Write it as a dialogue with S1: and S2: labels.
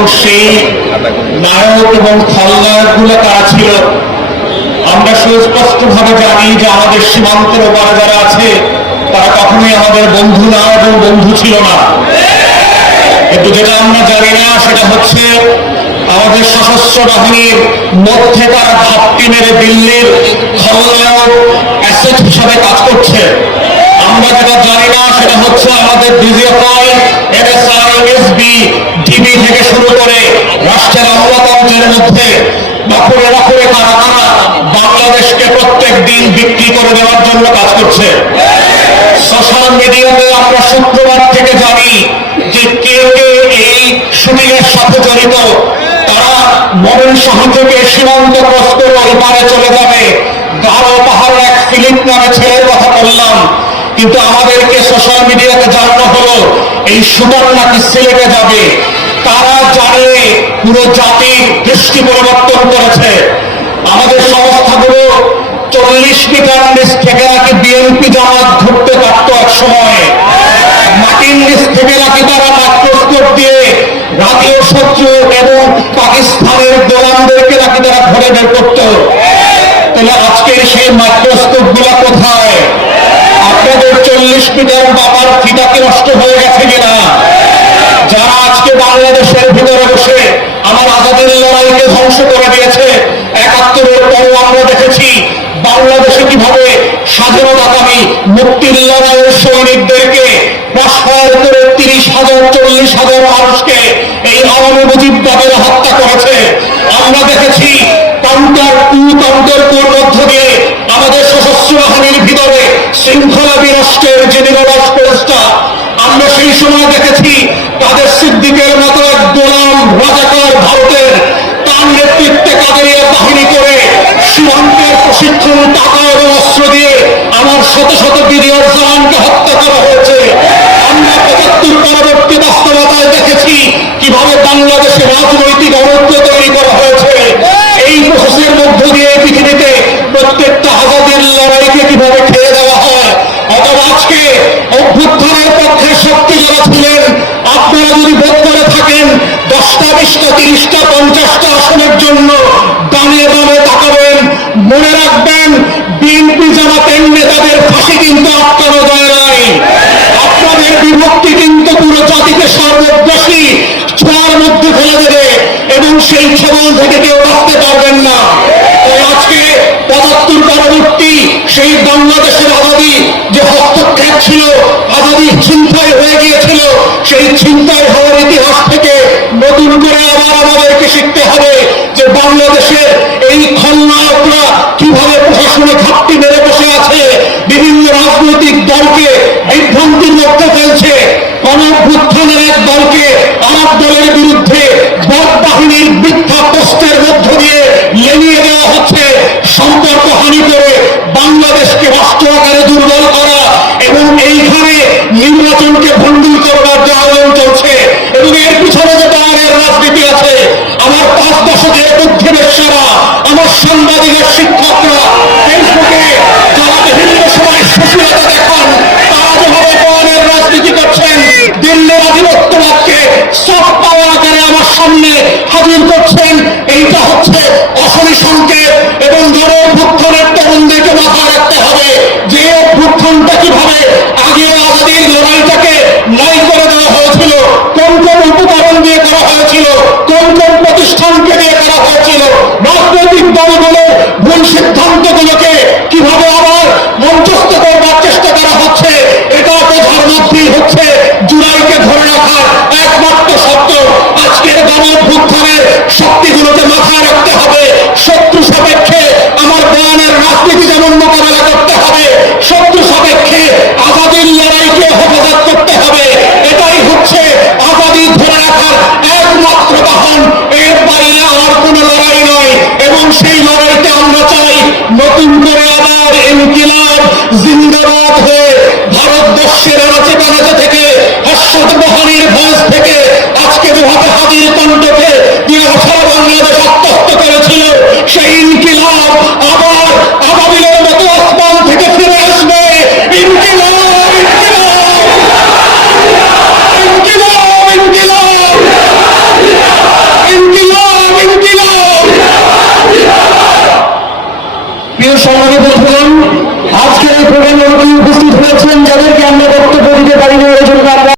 S1: এবং সেই নায়ক এবং খলনায়কগুলো কারা ছিল? আমরা সুস্পষ্ট ভাবে জানি যে আমাদের সীমান্তের ওপারে যারা আছে, তারা কখনোই আমাদের বন্ধু না এবং বন্ধু ছিল না। কিন্তু যেটা আমরা জানি না, সেটা হচ্ছে আমাদের সশস্ত্র বাহিনীর মধ্যে তারা ঘাপটি মেরে দিল্লির খলনায়ক অ্যাসেট হিসাবে কাজ করছে। যেটা জানি না, সেটা হচ্ছে আমাদের ডিজিএফআই এনএসআই এসবি ডিবি থেকে শুরু করে রাষ্ট্রের আমলাতন্ত্রের মধ্যে বাপুরে বাপুরে কারা কারা বাংলাদেশকে প্রত্যেক দিন বিক্রি করে দেওয়ার জন্য কাজ করছে। সোশ্যাল মিডিয়াতে আমরা শুক্রবার থেকে জানি যে কে কে এই শুটিং এর সাথে জড়িত, তারা মরণ থেকে সীমান্ত ক্রস করে পারে চলে যাবে। গাঢ় পাহাড়ের এক ফিলিপ নামে ছেলের কথা বললাম। কিন্তু আমাদেরকে সোশ্যাল মিডিয়াতে জানানো হলো, এই শুটার নাকি সিলেটে যাবে। তারা জানে পুরো জাতির দৃষ্টি পরিবর্তন করেছে। আমাদের সংস্থাগুলো চল্লিশ মিটার নিচ থেকে নাকি বিএনপি জামাত ঘুরতে পারত এক সময় মাটির নিচ থেকে নাকি তারা মাইক্রোস্কোপ দিয়ে জাতীয় শত্রু এবং পাকিস্তানের গোলামদেরকে নাকি তারা ধরে বের করত। তাহলে আজকে সেই মাইক্রোস্কোপগুলা কোথায়? আপনাদের চল্লিশ মিটার বাবার ফিতা কি নষ্ট হয়ে গেছে কিনা? যারা আজকে বাংলাদেশের ভিতরে বসে আমার আজাদের লড়াইকে ধ্বংস করে দিয়েছে, একাত্তরের পরও আমরা দেখেছি বাংলাদেশে কীভাবে স্বাধীনতাকামী মুক্তির লড়াইয়ের সৈনিকদেরকে ক্রসফায়ার করে তিরিশ হাজার, চল্লিশ হাজার মানুষকে এই মুজিববাদের হত্যা করেছে। আমরা দেখেছি কাউন্টার টুর মধ্য দিয়ে আমাদের সশস্ত্র বাহিনীর ভিতরে শৃঙ্খলা সময় দেখেছি। তাদের সিদ্দিকের মতো এক গোলাম রাজাকার ভারতের তার নেতৃত্বে কাদেরিয়া বাহিনী করে সীমান্তের প্রশিক্ষণ, টাকা এবং অস্ত্র দিয়ে আমার শত শত বিরিয়র জওয়ানকে হত্যা করা হয়েছে। আমরা পঁচাত্তর পরবর্তী বাস্তবতায় দেখেছি কীভাবে বাংলাদেশে রাজনৈতিক অনৈক্য তৈরি করা হয়েছে। এই প্রসেসের মধ্য দিয়ে পৃথিবীতে প্রত্যেকটা আজাদের লড়াইকে কীভাবে খেয়ে দেওয়া হয়, অথবা আজকে অভ্যুত্থানের দশটা তিরিশটা, পঞ্চাশটা আসনের জন্য ডানে বামে তাকাবেন। মনে রাখবেন, বিএনপি জামাতের নেতাদের ফাঁসি কিন্তু আটকানো যায় নাই। আপনাদের বিভক্তি কিন্তু পুরো জাতিকে সর্বগ্রাসী ছোঁয়ার মধ্যে ফেলে দেবে এবং সেই ছবল থেকে কেউ বাঁচতে পারবেন না। আজকে পঁচাত্তর পরবর্তী সেই বাংলাদেশের আজাদি যে হস্তক্ষেপ ছিল আজাদি ছিনতাই হয়ে গিয়েছিল, সেই ছিনতাই হওয়ার ইতিহাস থেকে নতুন করে আবার আমাদেরকে শিখতে হবে যে বাংলাদেশের এই খলনায়করা কীভাবে প্রশাসনে ঘাটতি মেরে বসে আছে বিভিন্ন রাজনৈতিক দলকে বিভ্রান্তির মধ্যে ফেলছে গণভ্যুত্থানের এক দলকে আমার দলের বিরুদ্ধে বাহিনীর মিথ্যা পোস্টের মধ্য দিয়ে হাজির করছেন এইটা হচ্ছে অশনি সংকেত এবং জিন্দাবাদ হয়ে ভারতবর্ষের রাজে বানাজা থেকে অশ্বত বহনের ভয়েস থেকে আজকে দুহাতে হাতির কণ্ঠকে দিয়ে অথা বাংলাদেশ আত্মহত করেছিল, সেই ইনকিলাব আবার আবাবিলের মতো আসমান থেকে ফিরে আসবে। ইনকিলাব প্রিয় সমাজ